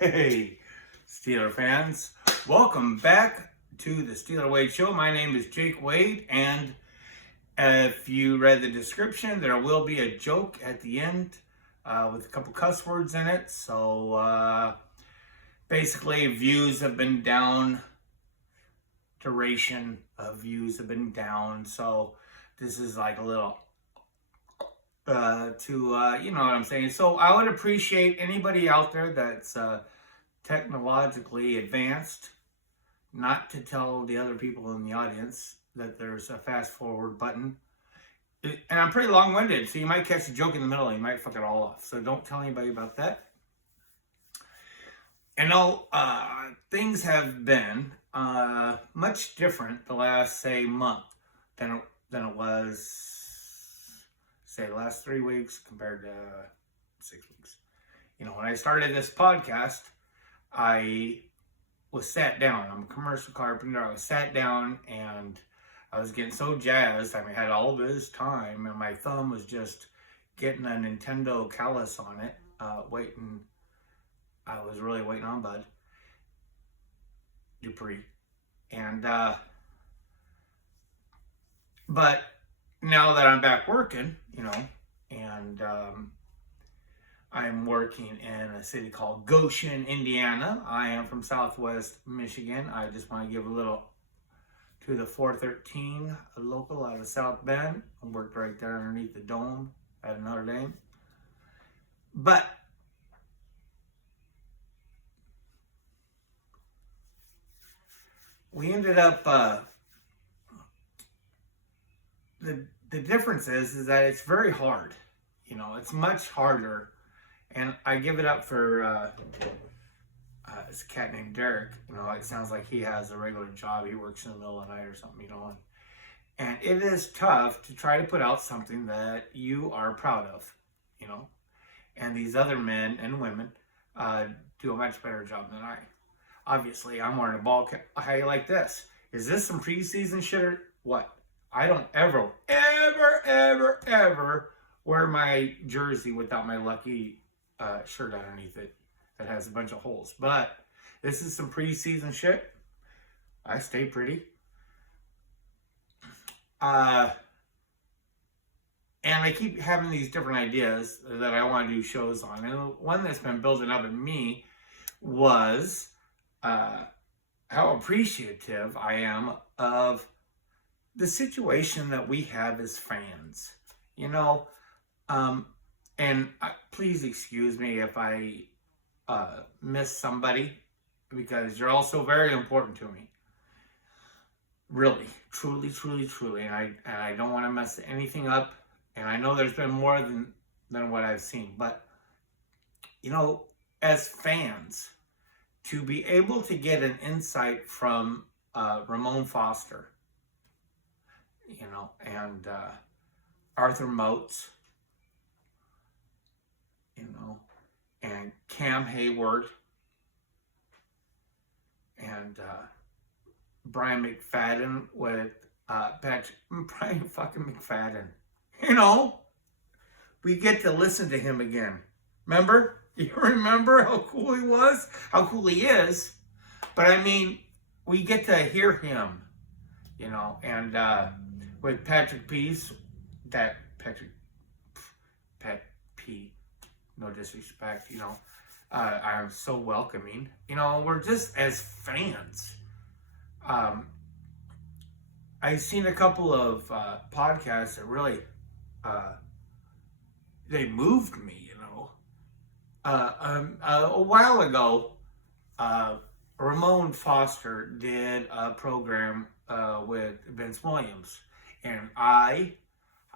Hey, Steeler fans. Welcome back to the Steeler Wade Show. My name is Jake Wade, and if you read the description, there will be a joke at the end with a couple cuss words in it. So basically, views have been down. Duration of views have been down. So this is like a little you know what I'm saying. So I would appreciate anybody out there that's technologically advanced not to tell the other people in the audience that there's a fast forward button. And I'm pretty long-winded, so you might catch a joke in the middle and you might fuck it all off. So don't tell anybody about that. And things have been much different the last, say, month than it was, say, the last 3 weeks compared to 6 weeks. You know, when I started this podcast, I was sat down. I'm a commercial carpenter. I was sat down and I was getting so jazzed. I had all this time and my thumb was just getting a Nintendo callus on it, waiting. I was really waiting on Bud Dupree. And, but now that I'm back working, you know, and I'm working in a city called Goshen, Indiana. I am from Southwest Michigan. I just want to give a little to the 413 local out of South Bend. I worked right there underneath the dome at Notre Dame. But we ended up, the difference is that it's very hard. You know, it's much harder. And I give it up for this cat named Derek. You know, it sounds like he has a regular job. He works in the middle of the night or something, you know. And it is tough to try to put out something that you are proud of, you know. And these other men and women do a much better job than I. Obviously, I'm wearing a ball cap. How you like this? Is this some preseason shit or what? I don't ever wear my jersey without my lucky shirt underneath it that has a bunch of holes. But this is some preseason shit. I stay pretty. And I keep having these different ideas that I want to do shows on. And one that's been building up in me was how appreciative I am of the situation that we have as fans, you know. And please excuse me if I miss somebody, because you're all so very important to me. Really, truly. And I don't want to mess anything up. And I know there's been more than what I've seen. But, you know, as fans, to be able to get an insight from Ramon Foster, you know, and Arthur Moats, you know, and Cam Heyward, and Brian McFadden with Brian fucking McFadden. You know, we get to listen to him again. Remember? You remember how cool he was? How cool he is? But I mean, we get to hear him, you know, and with Patrick Peace, Pat P, no disrespect, you know, I'm so welcoming. You know, we're just as fans. I've seen a couple of podcasts that really, they moved me, you know. A while ago, Ramon Foster did a program with Vince Williams, and I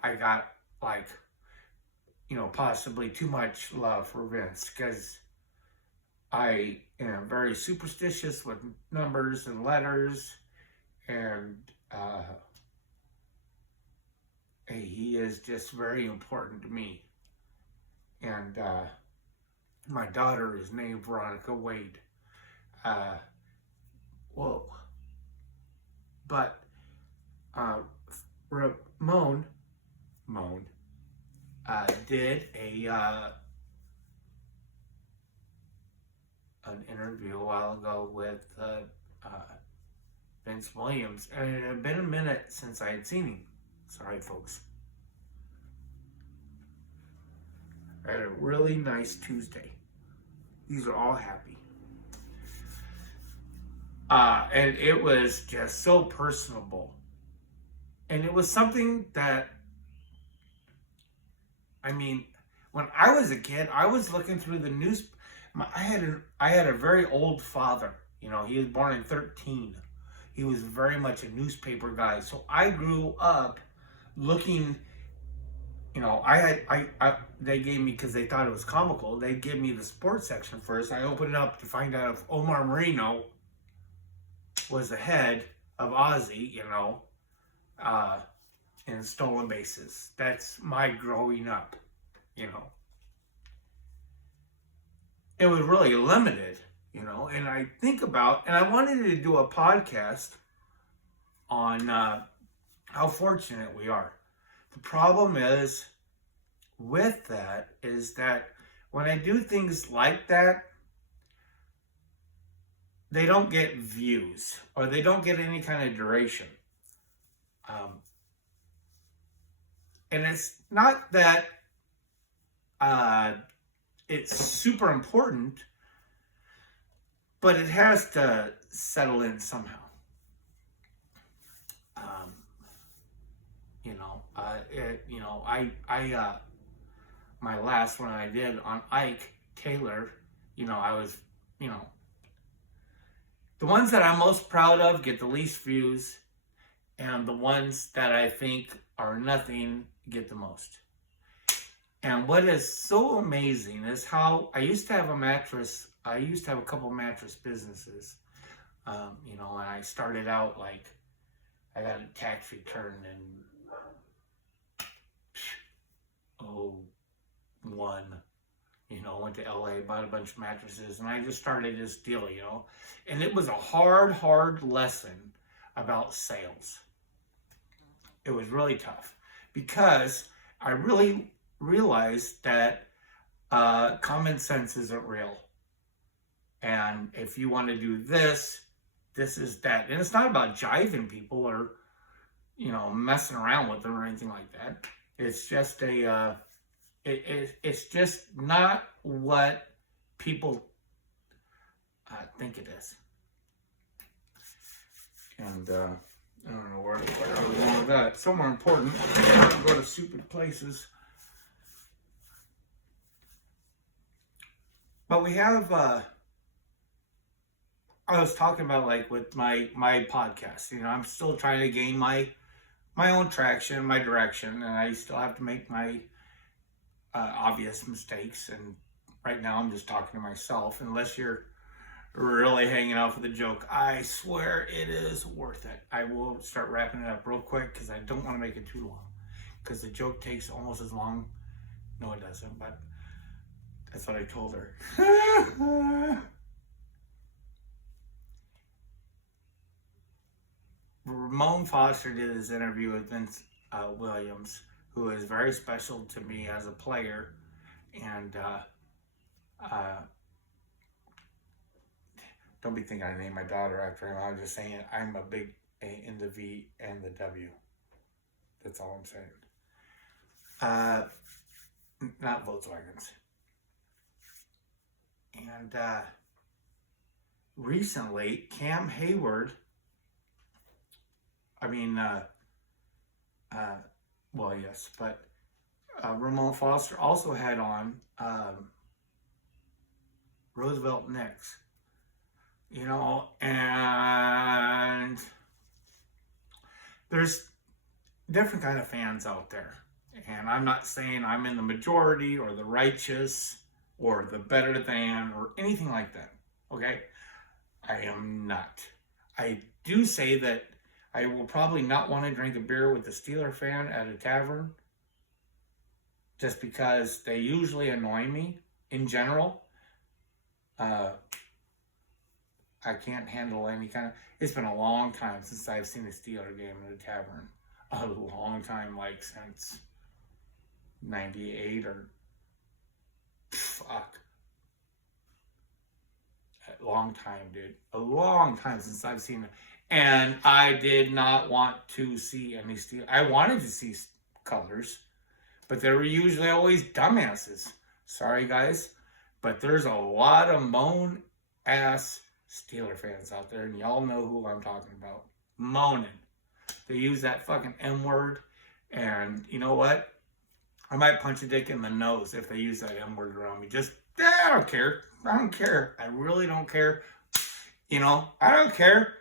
got, like, you know, possibly too much love for Vince, because I am very superstitious with numbers and letters, and he is just very important to me. And my daughter is named Veronica Wade. Whoa. But Ramon did an interview a while ago with Vince Williams, and it had been a minute since I had seen him. Sorry, folks. I had a really nice Tuesday. These are all happy. And it was just so personable. And it was something that, I mean, when I was a kid, I was looking through the news. I had a very old father. You know, he was born in 13. He was very much a newspaper guy. So I grew up looking, you know, they gave me, because they thought it was comical, they gave me the sports section first. I opened it up to find out if Omar Marino was the head of Ozzy, you know, in stolen bases. That's my growing up, you know. It was really limited, you know, and I think about, and I wanted to do a podcast on how fortunate we are. The problem is with that is that when I do things like that, they don't get views, or they don't get any kind of duration. And it's not that it's super important, but it has to settle in somehow. My last one I did on Ike Taylor, you know, I was, you know, the ones that I'm most proud of get the least views, and the ones that I think are nothing get the most. And what is so amazing is how I used to have a couple mattress businesses, you know, and I started out like, I got a tax return in 2001, you know, went to LA, bought a bunch of mattresses, and I just started this deal, you know, and it was a hard lesson about sales. It was really tough because I really realized that common sense isn't real. And if you want to do this, this is that. And it's not about jiving people or, you know, messing around with them or anything like that. It's just it's just not what people think it is. And I don't know where I was going with that. Somewhere important. I don't go to stupid places. But we have, I was talking about like with my podcast, you know, I'm still trying to gain my own traction, my direction, and I still have to make my obvious mistakes. And right now I'm just talking to myself. Unless you're really hanging out for the joke, I swear it is worth it. I will start wrapping it up real quick because I don't want to make it too long, because the joke takes almost as long. No, it doesn't, but that's what I told her. Ramon Foster did his interview with Vince Williams, who is very special to me as a player. And don't be thinking I named my daughter after him. I'm just saying I'm a big A in the V and the W. That's all I'm saying. Not Volkswagens. And recently, Cam Heyward, well, yes, but Ramon Foster also had on Roosevelt Nix, you know, and there's different kind of fans out there. And I'm not saying I'm in the majority or the righteous or the better than or anything like that, okay? I am not. I do say that I will probably not want to drink a beer with a Steeler fan at a tavern, just because they usually annoy me in general. I can't handle any kind of... It's been a long time since I've seen a Steeler game at a tavern. A long time, like since 98 or... Fuck. long time, dude. A long time since I've seen it. And I did not want to see any Steelers. I wanted to see colors, but they were usually always dumbasses. Sorry, guys. But there's a lot of moan ass Steeler fans out there, and y'all know who I'm talking about. Moaning. They use that fucking M word, and you know what? I might punch a dick in the nose if they use that M word around me. I don't care. I don't care. I really don't care. You know, I don't care.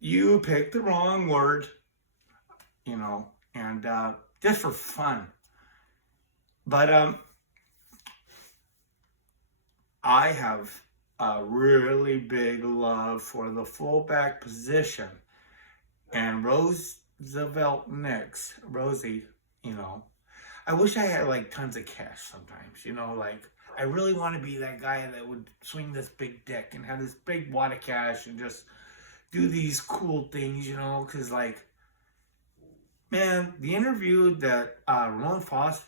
You picked the wrong word, you know, and just for fun. But I have a really big love for the fullback position. And Roosevelt Nix, Rosie, you know, I wish I had like tons of cash sometimes, you know, like I really want to be that guy that would swing this big dick and have this big wad of cash and just do these cool things, you know, because like, man, the interview that Ramon Foster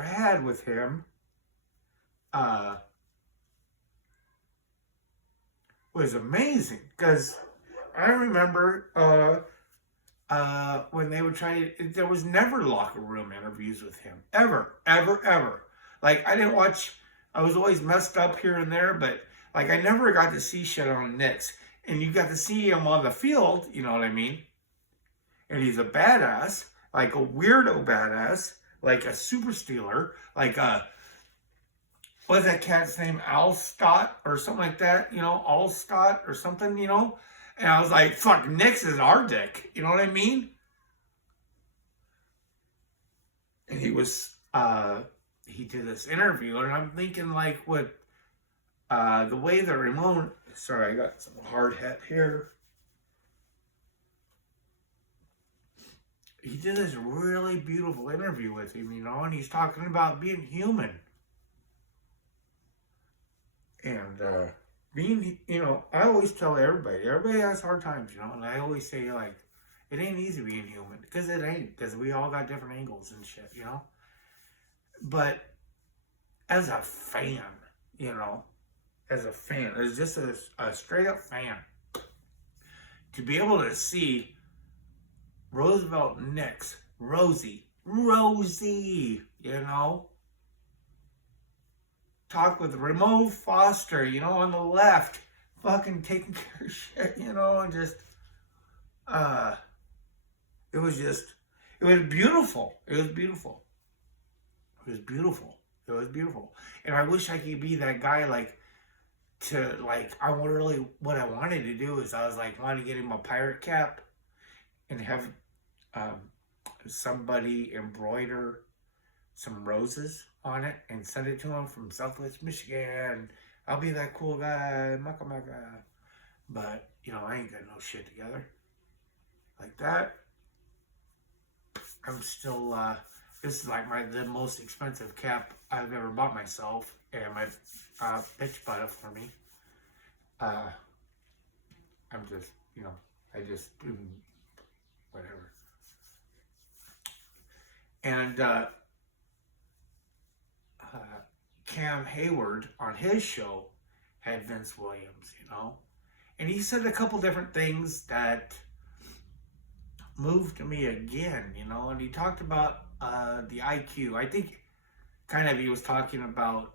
had with him was amazing, because I remember when they would try to, there was never locker room interviews with him. Ever, ever, ever. Like, I didn't watch, I was always messed up here and there, but like, I never got to see shit on Knicks. And you got to see him on the field, you know what I mean? And he's a badass, like a weirdo badass, like a super Steeler, like a, what's that cat's name? Alstott or something like that, you know? Alstott or something, you know? And I was like, fuck, Knicks is our dick. You know what I mean? And he was, he did this interview, and I'm thinking, like, with the way that Ramon, sorry, I got some hard hat here. He did this really beautiful interview with him, you know, and he's talking about being human. And, being, you know, I always tell everybody has hard times, you know, and I always say, like, it ain't easy being human, because it ain't, because we all got different angles and shit, you know. But as a fan, you know, as just a straight up fan, to be able to see Roosevelt Nix, Rosie, you know, talk with Ramon Foster, you know, on the left, fucking taking care of shit, you know, and just, it was beautiful. It was beautiful. It was beautiful. It was beautiful. And I wish I could be that guy, like, what I wanted to do is I was like, wanted to get him a pirate cap and have somebody embroider some roses on it and send it to him from Southwest Michigan. I'll be that cool guy, maka. But, you know, I ain't got no shit together like that. I'm still, this is like the most expensive cap I've ever bought myself, and my bitch bought it for me. I'm just, you know, I just, whatever. And, Cam Heyward on his show had Vince Williams, you know, and he said a couple different things that moved me again, you know, and he talked about the IQ. I think kind of he was talking about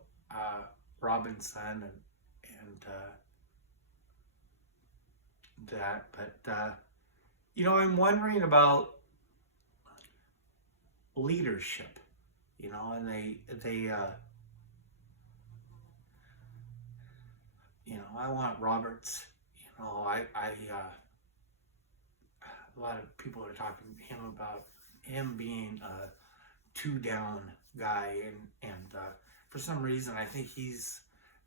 Robinson and that, but you know, I'm wondering about leadership, you know, and they you know, I want Roberts, you know, a lot of people are talking to him about him being a 2-down guy, and for some reason I think he's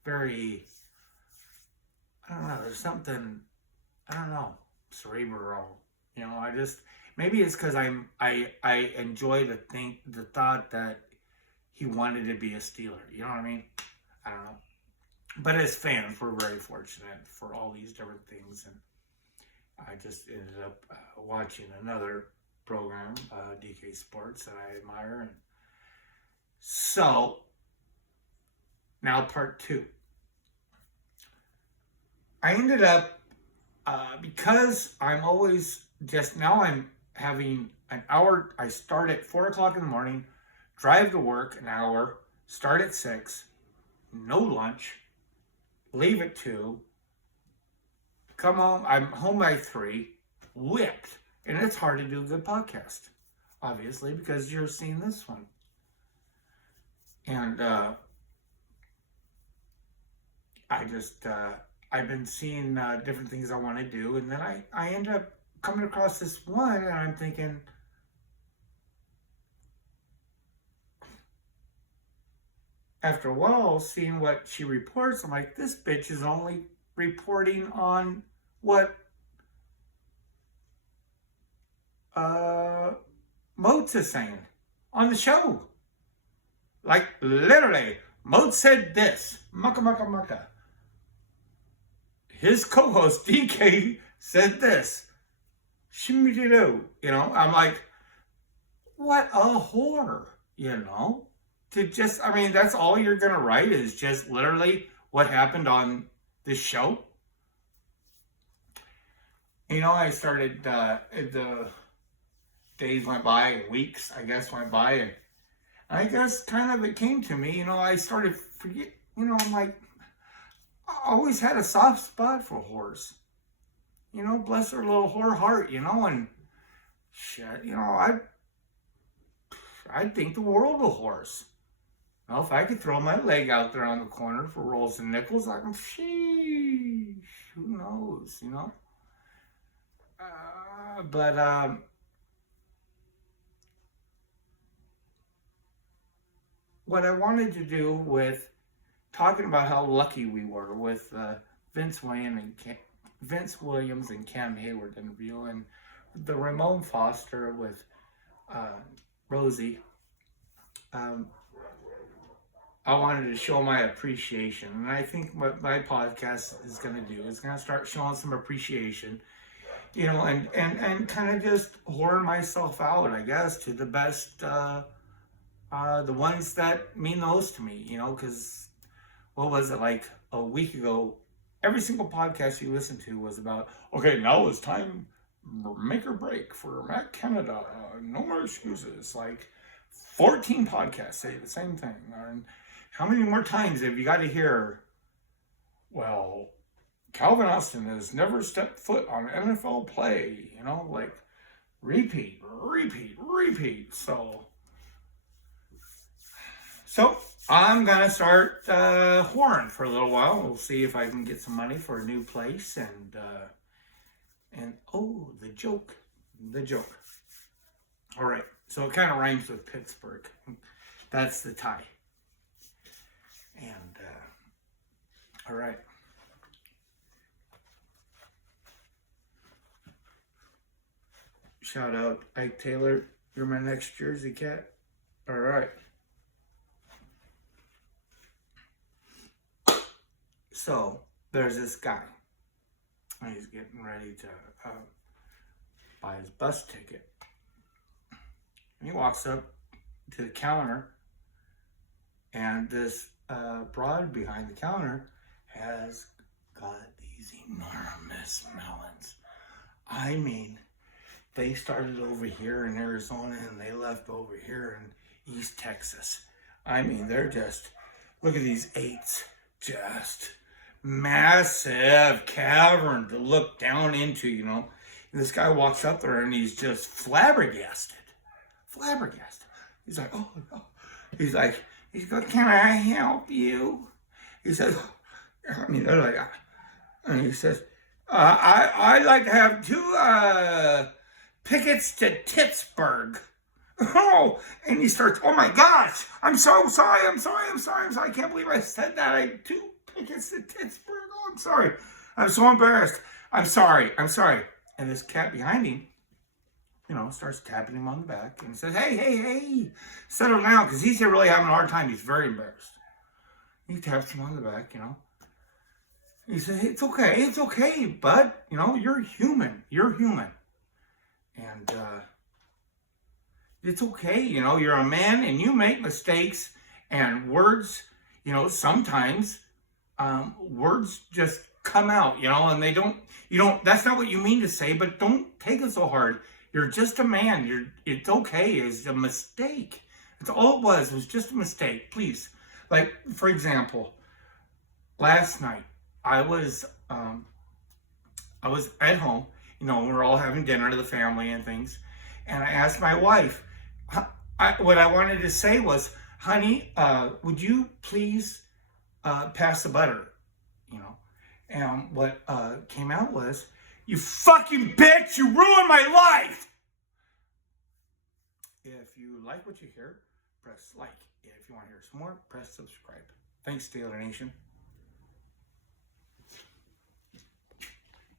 very, I don't know, there's something, I don't know, cerebral, you know. Maybe it's because I enjoy the thought that he wanted to be a Steeler, you know what I mean? I don't know. But as fans, we're very fortunate for all these different things, and I just ended up watching another program, DK Sports, that I admire. And so, now part 2. I ended up, because I'm always just, now I'm having an hour. I start at 4 o'clock in the morning, drive to work an hour, start at 6, no lunch, leave at 2, come home. I'm home by 3, whipped. And it's hard to do a good podcast, obviously, because you're seeing this one. And I've been seeing different things I want to do. And then I end up coming across this one, and I'm thinking, after a while, seeing what she reports, I'm like, this bitch is only reporting on what Moats is saying on the show. Like, literally, Moats said this, mucka mucka mucka. His co-host, DK, said this. Shimmy-doo. I'm like, what a whore, To just, that's all you're going to write is just literally what happened on this show. I started, the days went by, and weeks, I guess, went by, and I guess kind of it came to me, I started forget, I'm like, I always had a soft spot for whores. Bless her little whore heart, and shit, I think the world of whores. If I could throw my leg out there on the corner for rolls and nickels, sheesh, who knows, But what I wanted to do with talking about how lucky we were with Vince Williams and Cam Heyward interview, and the Ramon Foster with Rosie. I wanted to show my appreciation, and I think what my podcast is going to do is going to start showing some appreciation, and kind of just whoring myself out, I guess, to the best, the ones that mean most to me, because what was it, like a week ago, every single podcast you listen to was about, okay, now it's time, make or break for Matt Canada, no more excuses. Like 14 podcasts say the same thing. And how many more times have you got to hear, well, Calvin Austin has never stepped foot on NFL play, like repeat. So I'm going to start whoring for a little while. We'll see if I can get some money for a new place. And oh, the joke. All right. So it kind of rhymes with Pittsburgh. That's the tie. And, all right. Shout out Ike Taylor. You're my next Jersey cat. All right. So there's this guy. He's getting ready to buy his bus ticket. And he walks up to the counter, and this broad behind the counter has got these enormous melons. They started over here in Arizona and they left over here in East Texas. They're just, look at these 8s, just massive cavern to look down into, And this guy walks up there and he's just flabbergasted. He's like, oh. He's going, can I help you? He says, they're like, and he says, I'd like to have 2 tickets to Pittsburgh. Oh, and he starts, oh my gosh, I'm so sorry. I can't believe I said that. I had 2 tickets to Pittsburgh. Oh, I'm sorry. I'm so embarrassed. I'm sorry. And this cat behind him, starts tapping him on the back and says, hey, settle down, because he's really having a hard time. He's very embarrassed. He taps him on the back, He says, hey, it's okay, bud. You're human. And it's okay, you're a man and you make mistakes, and words, sometimes words just come out, you know, and you don't, that's not what you mean to say, but don't take it so hard. You're just a man. It's okay. It's a mistake. That's all it was just a mistake. Please. Like, for example, last night, I was at home, you know, we were all having dinner to the family and things, and I asked my wife, what I wanted to say was, honey, would you please pass the butter, you know? And what came out was, you fucking bitch, you ruined my life! If you like what you hear, press like. If you want to hear some more, press subscribe. Thanks, Steeler Nation.